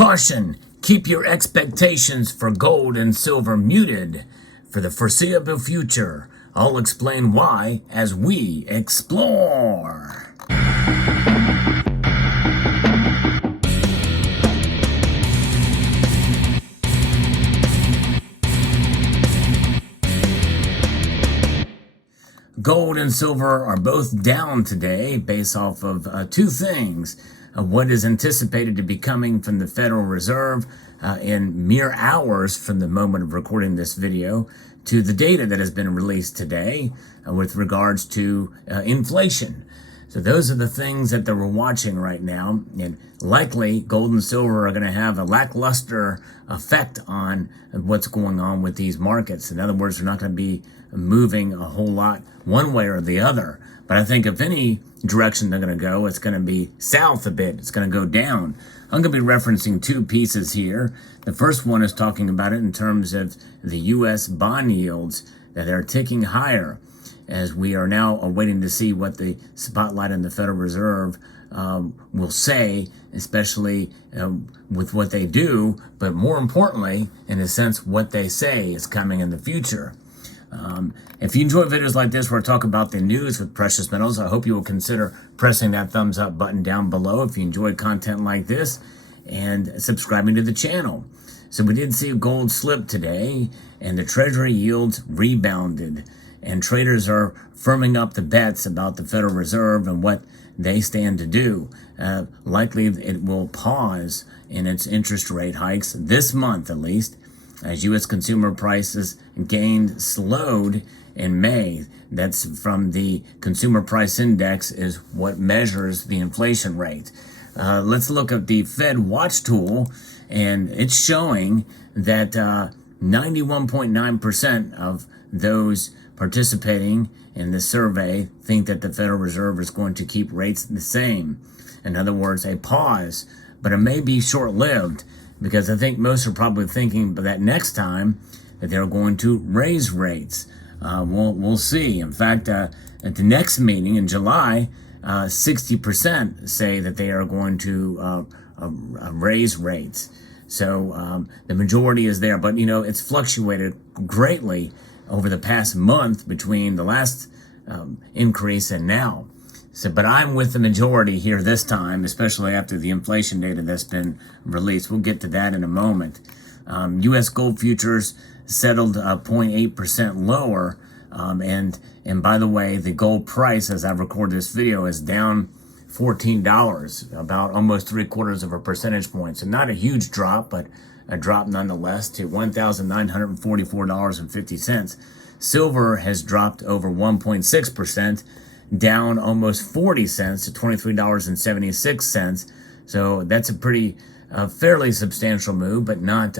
Caution, keep your expectations for gold and silver muted for the foreseeable future. I'll explain why as we explore. Gold and silver are both down today based off of two things. What is anticipated to be coming from the Federal Reserve in mere hours from the moment of recording this video to the data that has been released today with regards to inflation. So those are the things that we're watching right now, and likely gold and silver are going to have a lackluster effect on what's going on with these markets. In other words, they're not going to be moving a whole lot one way or the other. But I think if any direction they're going to go, it's going to be south a bit. It's going to go down. I'm going to be referencing two pieces here. The first one is talking about it in terms of the U.S. bond yields that are ticking higher, as we are now waiting to see what the spotlight in the Federal Reserve will say, especially with what they do, but more importantly, in a sense, what they say is coming in the future. If you enjoy videos like this where I talk about the news with precious metals, I hope you will consider pressing that thumbs up button down below if you enjoy content like this, and subscribing to the channel. So we did see gold slip today, and the Treasury yields rebounded, and traders are firming up the bets about the Federal Reserve and what they stand to do. Likely it will pause in its interest rate hikes this month, at least, as U.S. consumer prices slowed in May. That's from the Consumer Price Index, is what measures the inflation rate. Let's look at the Fed Watch tool, and it's showing that 91.9% of those participating in the survey think that the Federal Reserve is going to keep rates the same. In other words, a pause, but it may be short-lived, because I think most are probably thinking that next time that they're going to raise rates. We'll see. In fact, at the next meeting in July, 60% say that they are going to raise rates. So the majority is there, but it's fluctuated greatly over the past month between the last increase and now. So, but I'm with the majority here this time, especially after the inflation data that's been released. We'll get to that in a moment. U.S. gold futures settled 0.8% lower, and by the way, the gold price, as I record this video, is down $14, about almost 3/4 of a percentage point. So not a huge drop, but a drop nonetheless to $1,944.50. Silver has dropped over 1.6%. down almost 40 cents to $23.76. So that's a pretty fairly substantial move, but not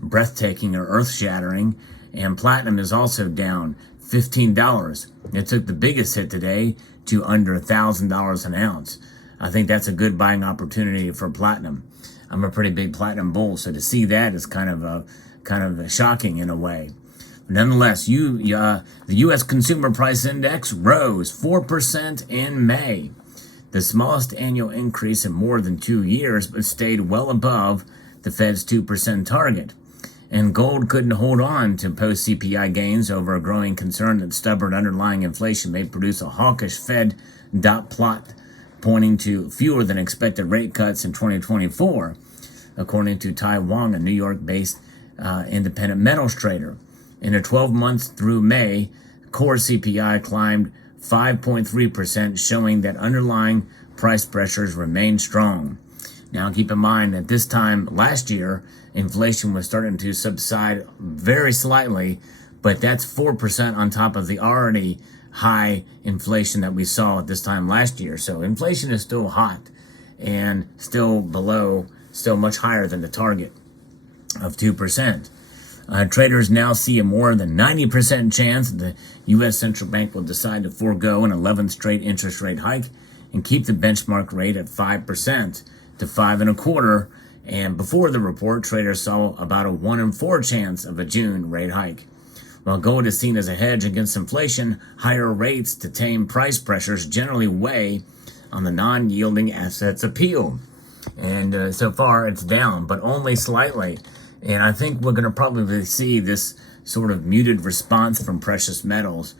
breathtaking or earth-shattering. And platinum is also down $15. It took the biggest hit today to under $1,000 an ounce. I think that's a good buying opportunity for platinum. I'm a pretty big platinum bull, so to see that is kind of shocking in a way. Nonetheless, the U.S. Consumer Price Index rose 4% in May, the smallest annual increase in more than 2 years, but stayed well above the Fed's 2% target. And gold couldn't hold on to post-CPI gains over a growing concern that stubborn underlying inflation may produce a hawkish Fed dot plot, pointing to fewer than expected rate cuts in 2024, according to Tai Wang, a New York-based independent metals trader. In the 12 months through May, core CPI climbed 5.3%, showing that underlying price pressures remain strong. Now, keep in mind that this time last year, inflation was starting to subside very slightly, but that's 4% on top of the already high inflation that we saw at this time last year. So inflation is still hot and still much higher than the target of 2%. Traders now see a more than 90% chance that the U.S. Central Bank will decide to forego an 11th straight interest rate hike and keep the benchmark rate at 5% to 5.25%. And before the report, traders saw about a 1 in 4 chance of a June rate hike. While gold is seen as a hedge against inflation, higher rates to tame price pressures generally weigh on the non-yielding assets' appeal. And so far it's down, but only slightly. And I think we're going to probably see this sort of muted response from precious metals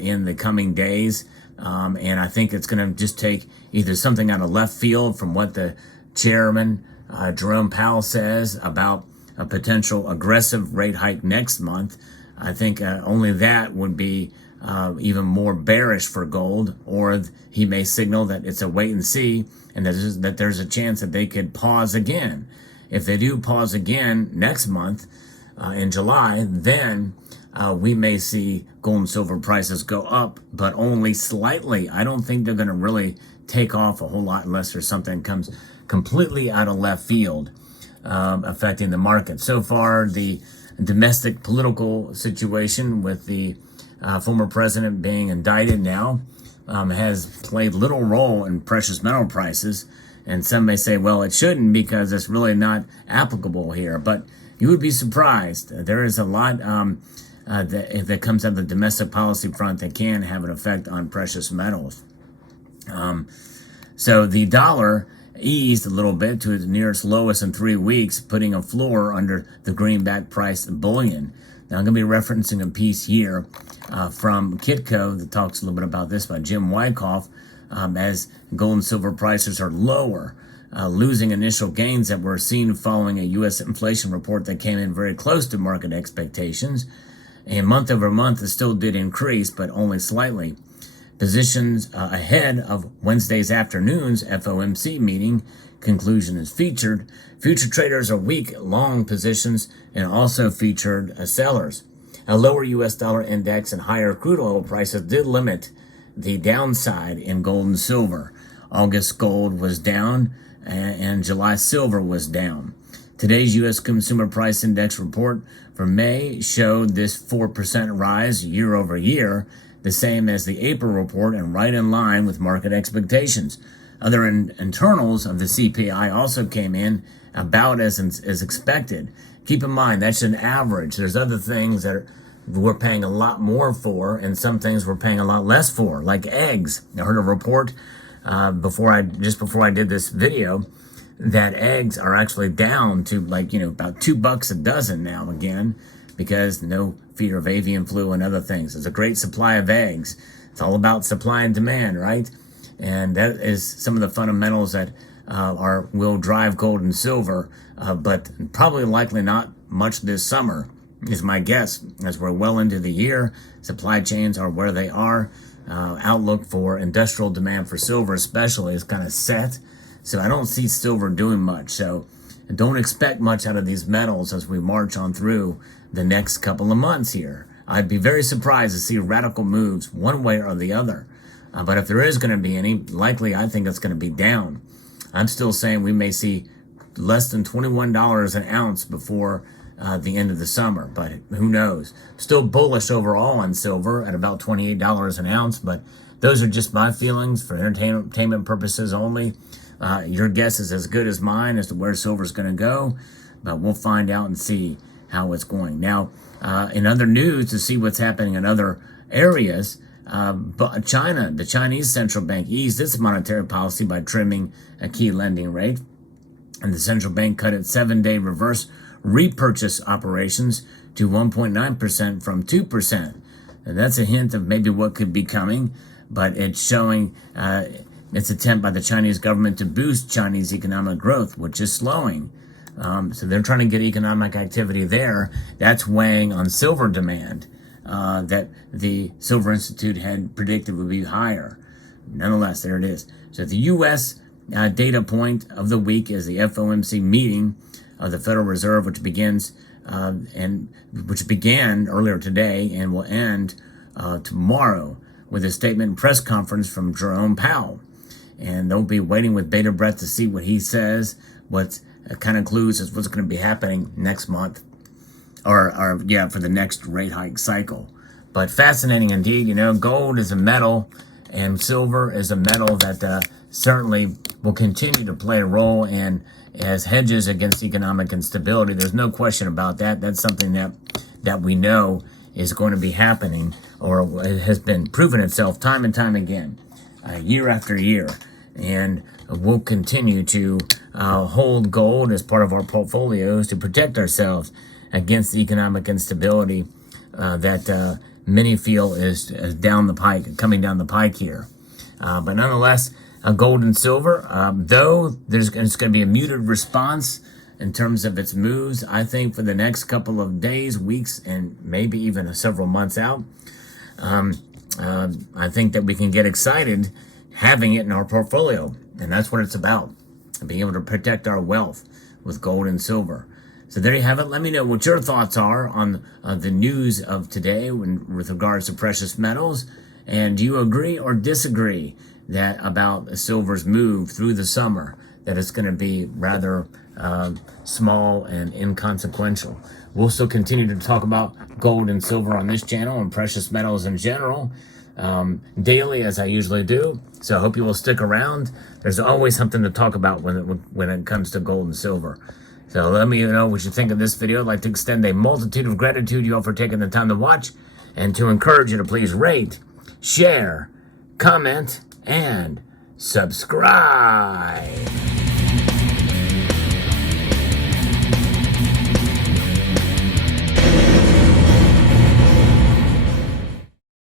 in the coming days. And I think it's going to just take either something out of left field from what the chairman, Jerome Powell, says about a potential aggressive rate hike next month. I think only that would be even more bearish for gold, or he may signal that it's a wait and see, and that there's a chance that they could pause again. If they do pause again next month in July, then we may see gold and silver prices go up, but only slightly. I don't think they're going to really take off a whole lot unless there's something comes completely out of left field affecting the market. So far, the domestic political situation with the former president being indicted now has played little role in precious metal prices. And some may say, well, it shouldn't because it's really not applicable here. But you would be surprised. There is a lot that comes out of the domestic policy front that can have an effect on precious metals. So the dollar eased a little bit to its nearest lowest in 3 weeks, putting a floor under the greenback priced bullion. Now, I'm going to be referencing a piece here from Kitco that talks a little bit about this by Jim Wyckoff, as gold and silver prices are lower, losing initial gains that were seen following a U.S. inflation report that came in very close to market expectations. And month over month, it still did increase, but only slightly. Positions ahead of Wednesday's afternoon's FOMC meeting. Conclusion is featured. Future traders are weak long positions and also featured sellers. A lower U.S. dollar index and higher crude oil prices did limit the downside in gold and silver. August gold was down and July silver was down. Today's U.S. Consumer Price Index report for May showed this 4% rise year over year, the same as the April report and right in line with market expectations. Other internals of the CPI also came in about as expected. Keep in mind, that's an average. There's other things that we're paying a lot more for, and some things we're paying a lot less for, like eggs. I heard a report before I did this video that eggs are actually down to about $2 a dozen now again, because no fear of avian flu and other things. There's a great supply of eggs. It's all about supply and demand, right? And that is some of the fundamentals that will drive gold and silver, but probably likely not much this summer, is my guess, as we're well into the year. Supply chains are where they are. Outlook for industrial demand for silver especially is kind of set. So I don't see silver doing much. So don't expect much out of these metals as we march on through the next couple of months here. I'd be very surprised to see radical moves one way or the other. But if there is going to be any, likely I think it's going to be down. I'm still saying we may see less than $21 an ounce before the end of the summer, but who knows? Still bullish overall on silver at about $28 an ounce, but those are just my feelings for entertainment purposes only. Your guess is as good as mine as to where silver is going to go, but we'll find out and see how it's going. Now, in other news, to see what's happening in other areas, but China, the Chinese central bank, eased its monetary policy by trimming a key lending rate, and the central bank cut its 7-day reverse repurchase operations to 1.9% from 2%. And that's a hint of maybe what could be coming, but it's showing its attempt by the Chinese government to boost Chinese economic growth, which is slowing. So they're trying to get economic activity there. That's weighing on silver demand that the Silver Institute had predicted would be higher. Nonetheless, there it is. So the U.S. Data point of the week is the FOMC meeting of the Federal Reserve, which began earlier today and will end tomorrow with a statement and press conference from Jerome Powell. And they'll be waiting with bated breath to see what he says, what kind of clues is what's going to be happening next month, or for the next rate hike cycle. But fascinating indeed. Gold is a metal and silver is a metal that certainly will continue to play a role in as hedges against economic instability. There's no question about that. That's something that we know is going to be happening, or it has been proven itself time and time again, year after year. and we'll continue to hold gold as part of our portfolios to protect ourselves against the economic instability that many feel is down the pike, coming down the pike here. But nonetheless, gold and silver, though it's going to be a muted response in terms of its moves, I think for the next couple of days, weeks, and maybe even several months out, I think that we can get excited having it in our portfolio. And that's what it's about, being able to protect our wealth with gold and silver. So there you have it. Let me know what your thoughts are on the news of today with regards to precious metals. And do you agree or disagree that about silver's move through the summer, that it's going to be rather small and inconsequential? We'll still continue to talk about gold and silver on this channel and precious metals in general daily, as I usually do. So I hope you will stick around. There's always something to talk about when it comes to gold and silver. So let me know what you think of this video. I'd like to extend a multitude of gratitude to you all for taking the time to watch, and to encourage you to please rate, share, comment, and subscribe.